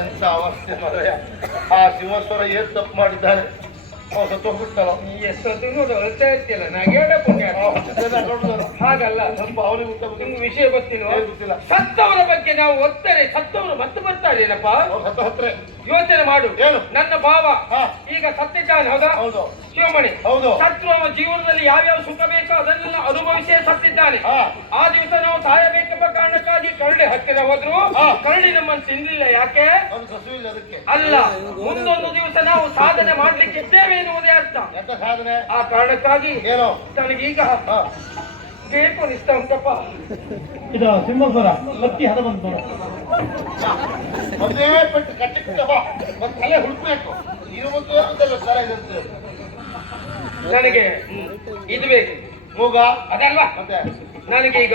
ಎಂತ ಅವಸ್ಥೆ ಮರಯ? ಆ ಸಿಂಹಸ್ವರ ಏನ್ ತಪ್ಪು ಮಾಡಿದ್ದಾನೆ? ಅವನು ಸತ್ತೋಗ್ಬಿಟ್ಟಲ್ಲ ಈ ಎಷ್ಟೊತ್ತಿಗೂ ಅಳ್ತಾ ಇರ್ತಿಯಲ್ಲ ನಾಗೇಡ ಪುಣ್ಯ. ಹಾಗಲ್ಲ. ಸ್ವಲ್ಪ ಅವನಿಗೆ ಉತ್ತರ ನಿಮ್ಗೆ ವಿಷಯ ಗೊತ್ತಿಲ್ವಾ? ಗೊತ್ತಿಲ್ಲ. ಸತ್ತವರ ಬಗ್ಗೆ ನಾವು ಒತ್ತರೆ ಸತ್ತವರು ಮತ್ತೆ ಬರ್ತಾರೆ ಏನಪ್ಪ? ಹತ್ತ ಹತ್ರ. ಯೋಚನೆ ಮಾಡು. ಏನು? ನನ್ನ ಭಾವ. ಈಗ ಸತ್ತಿದ್ದಾನೆ ಹೌದಾ? ಹೌದು. ಶಿವಮಣಿ. ಹೌದು. ಸತ್ವ ಜೀವನದಲ್ಲಿ ಯಾವ್ಯಾವ ಸುಖ ಬೇಕೋ ಅದನ್ನೆಲ್ಲ ಅನುಭವಿಸೇ ಸತ್ತಿದ್ದಾನೆ. ಆ ದಿವಸ ನಾವು ಸಾಯಬೇಕೆಂಬ ಕಾರಣಕ್ಕಾಗಿ ಕರಡಿ ಹತ್ತಿರ ಹೋದ್ರು ಕರುಣೆ ಕರಡಿ ನಮ್ಮನ್ನು ತಿನ್ಲಿಲ್ಲ. ಯಾಕೆ? ಅವನು ಸಸುವಿಲ್ಲ ಅದಕ್ಕೆ. ಅಲ್ಲ ಮುಂದೊಂದು ದಿವಸ ನಾವು ಸಾಧನೆ ಮಾಡ್ಲಿಕ್ಕೆ ಇದ್ದೇವೆ ಎನ್ನುವುದೇ ಅರ್ಥ. ಸಾಧನೆ? ಆ ಕಾರಣಕ್ಕಾಗಿ ಏನೋ? ನನಗೀಗ ಹಾ. ಬೇಕು ಅನಿಸ್ತಾ ಉಂಟಪ್ಪ. ಇದು ಸಿಂಹಸ್ವರ ಲತ್ತಿ ಹದ ಬಂತು ಒಂದೇ ಪೆಟ್ಟು ಒಂದು ತಲೆ ಹುಡುಕ್ಬೇಕು. ತೋರುತ್ತಲ್ಲ ತಲೆ ಇದಂತೆ ನನಗೆ ಇದು ಬೇಕು. ಮೂಗ? ಅದಲ್ವಾ? ಮತ್ತೆ? ನನಗೀಗ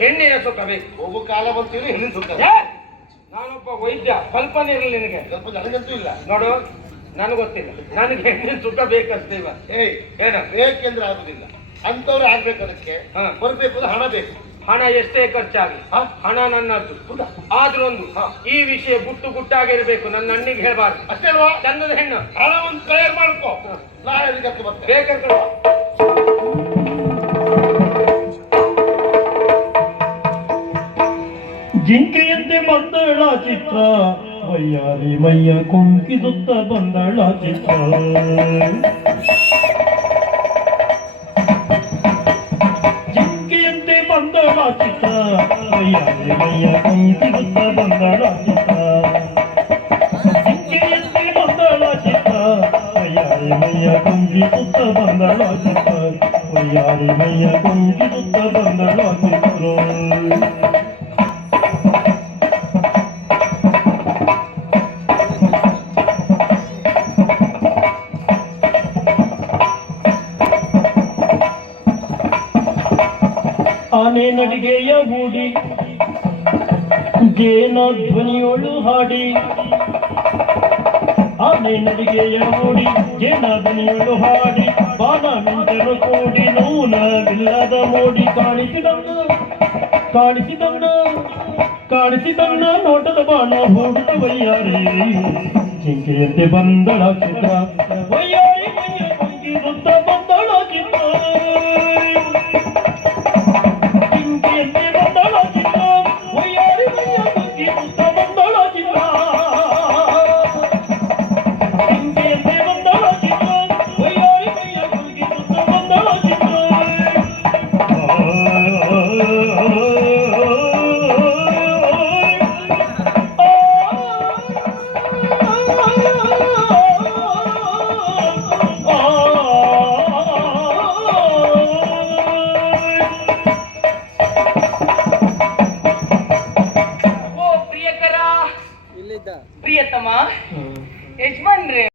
ಹೆಣ್ಣಿನ ಸುಖ ಬೇಕು. ಹೋಗು ಕಾಲ ಬಂತೀವಿ ಹೆಣ್ಣಿನ ಸುಖ? ನಾನೊಬ್ಬ ವೈದ್ಯ ಕಲ್ಪನೆ ಇರಲಿ ನಿನಗೆ. ಸ್ವಲ್ಪ ನನಗಂತೂ ಇಲ್ಲ. ನೋಡು ನನಗೆ ಗೊತ್ತಿಲ್ಲ. ನನಗೆ ಹೆಣ್ಣಿನ ಸುಖ ಬೇಕಷ್ಟೇ ಇವ. ಏಯ್ ಏನ? ಬೇಕೆಂದ್ರೆ ಆಗುದಿಲ್ಲ. ಅಂತವ್ರು ಆಗ್ಬೇಕು ಅದಕ್ಕೆ. ಹಾ. ಬರ್ಬೇಕು ಅಂದ್ರೆ ಹಣ ಬೇಕು. ಹಣ ಎಷ್ಟೇ ಖರ್ಚಾಗಲಿ? ಹಣ ನನ್ನದ್ದು. ಆದ್ರೊಂದು ಈ ವಿಷಯ ಗುಟ್ಟು ಗುಟ್ಟಾಗಿರ್ಬೇಕು. ನನ್ನ ಅಣ್ಣಿಗೆ ಹೇಳ್ಬಾರ್ದು. ಅಷ್ಟೇ ಚಂದದ ಹೆಣ್ಣು. ಹಣ ಒಂದು ತಯಾರು ಮಾಡ್ಕೋ. ನಾಳೆ ಜಿಂಕೆಯಂತೆ ಬಂದಳ ಚಿತ್ರ ವಯ್ಯಾರಿ ಮೈಯ ಕುಂಕಿಸುತ್ತ ಬಂದಳ ಚಿತ್ರ ಜಿಂಕೆಯಂತೆ ಬಂದಳ ಚಿತ್ರ ವಯ್ಯಾರಿ ಮೈಯ ಕುಂಕಿಸುತ್ತ ಬಂದಳ ಚಿತ್ರ ಜಿಂಕೆಯಂತೆ ಬಂದಳ ಚಿತ್ರ ವಯ್ಯಾರಿ ಮೈಯ ಕುಂಕಿಸುತ್ತ ಬಂದಳ ಚಿತ್ರ ವಯ್ಯಾರಿ ಮೈಯ ಕುಂಕಿಸುತ್ತ ಬಂದಳ ಚಿತ್ರ ಆನೆ ನಡಿಗೆಯ ಮೂಡಿ ಜೇನ ಧ್ವನಿಯೋಳು ಹಾಡಿ. ಆನೆ ನಡಿಗೆಯ ಮೂಡಿ ಜೇನ ಧ್ವನಿಯೋಳು ಹಾಡಿ. ಬಾಣ ಮಿಂಚರು ಕೂಡಿ ನೂನವಿಲ್ಲದ ಮೂಡಿ. ಕಾಣಿಸಿದಣ್ಣ ಕಾಣಿಸಿದಣ್ಣ ಕಾಣಿಸಿದವನ ನೋಟದ ಬಾಣ ಹೂಡಿದ ವಯ್ಯಾರಿ. ಜಿಂಕೆಯಂತೆ ಬಂದಳ ಚಿತ್ರ. ವಯ್ಯಾರಿ ಬಂದಳ ಚಿತ್ರ. வேணாமா எஜ்மான்